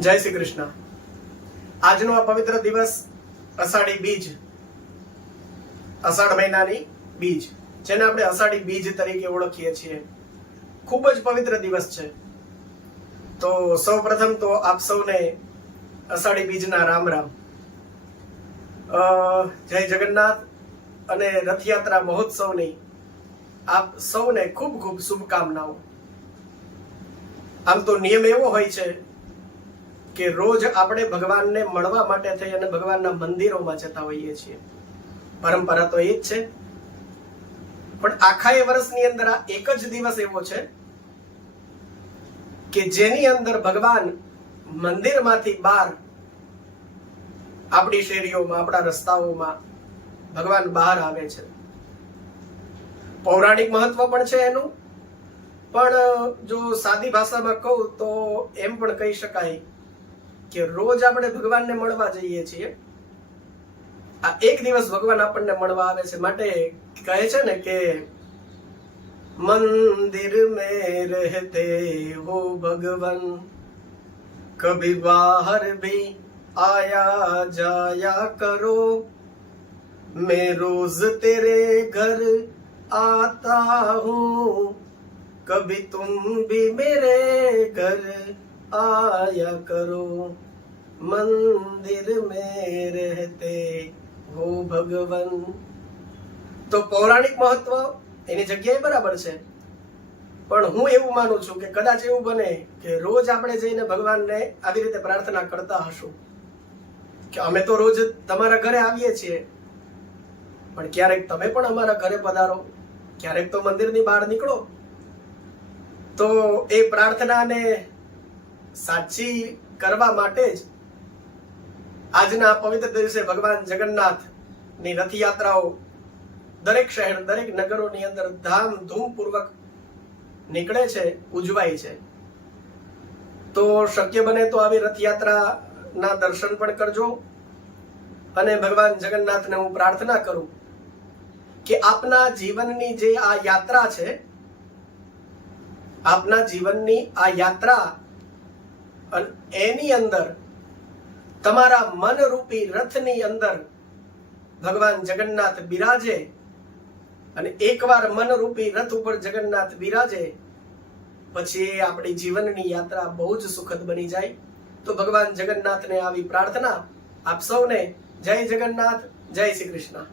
જય શ્રી કૃષ્ણ। આજનો આ પવિત્ર દિવસ અષાઢી બીજ, અષાઢ મહિનાની બીજ, જેને આપણે અષાઢી બીજ તરીકે ઓળખીએ છીએ, ખૂબ જ પવિત્ર દિવસ છે। તો સૌપ્રથમ તો આપ સૌને અષાઢી બીજના રામ રામ। જય જગન્નાથ અને રથયાત્રા મહોત્સવની આપ સૌને ખૂબ ખૂબ શુભકામનાઓ। આમ તો નિયમ એવો હોય છે કે રોજ આપણે ભગવાનને મળવા માટે થઈ અને ભગવાનના મંદિરોમાં જતા હોઈએ છીએ, પરંપરા તો એ જ છે। પણ આખા એ વર્ષની અંદર આ એક જ દિવસ એવો છે કે જેની અંદર ભગવાન મંદિરમાંથી બહાર આપણી શેરીઓમાં, આપણા રસ્તાઓમાં ભગવાન બહાર આવે છે। પૌરાણિક મહત્વ પણ છે એનું, પણ જો સાદી ભાષામાં કહું તો એમ પણ કહી શકાય કે રોજ આપણે ભગવાનને મળવા જઈએ છીએ, આ એક દિવસ ભગવાન આપણને મળવા આવે છે। માટે કહે છે ને કે મંદિર મેં રહેતે હો ભગવાન, કભી બાહર ભી આયા જાયા કરો, मैं रोज तेरे घर आता हूँ, कभी तुम भी मेरे घर आया करो, मंदिर में रहते हो भगवान। તો પૌરાણિક મહત્વ એની જગ્યાએ બરાબર છે, પણ હું એવું માનું છું કે કદાચ એવું બને કે રોજ આપણે જઈને ભગવાનને આવી રીતે પ્રાર્થના કરતા હશું કે અમે તો રોજ તમારા ઘરે આવીએ છીએ, પણ ક્યારેક તમે પણ અમારા ઘરે પધારો, ક્યારેક તો મંદિરની બહાર નીકળો। તો એ પ્રાર્થનાને સાચી કરવા માટે જ આજના પવિત્ર દિવસે ભગવાન જગન્નાથની રથયાત્રાઓ દરેક શહેર, દરેક નગરોની અંદર ધામધૂમ પૂર્વક નીકળે છે, ઉજવાય છે। તો શક્ય બને તો આવી રથયાત્રાના દર્શન પણ કરજો, અને ભગવાન જગન્નાથને હું પ્રાર્થના કરું કે આપના જીવનની જે આ યાત્રા છે, આપના જીવનની આ યાત્રા એની અંદર તમારા મનરૂપી રથની અંદર ભગવાન જગન્નાથ બિરાજે, અને એકવાર મનરૂપી રથ ઉપર જગન્નાથ બિરાજે પછી આપણી જીવનની યાત્રા બહુ જ સુખદ બની જાય। તો ભગવાન જગન્નાથને આવી પ્રાર્થના। આપ સૌને જય જગન્નાથ, જય શ્રી કૃષ્ણ।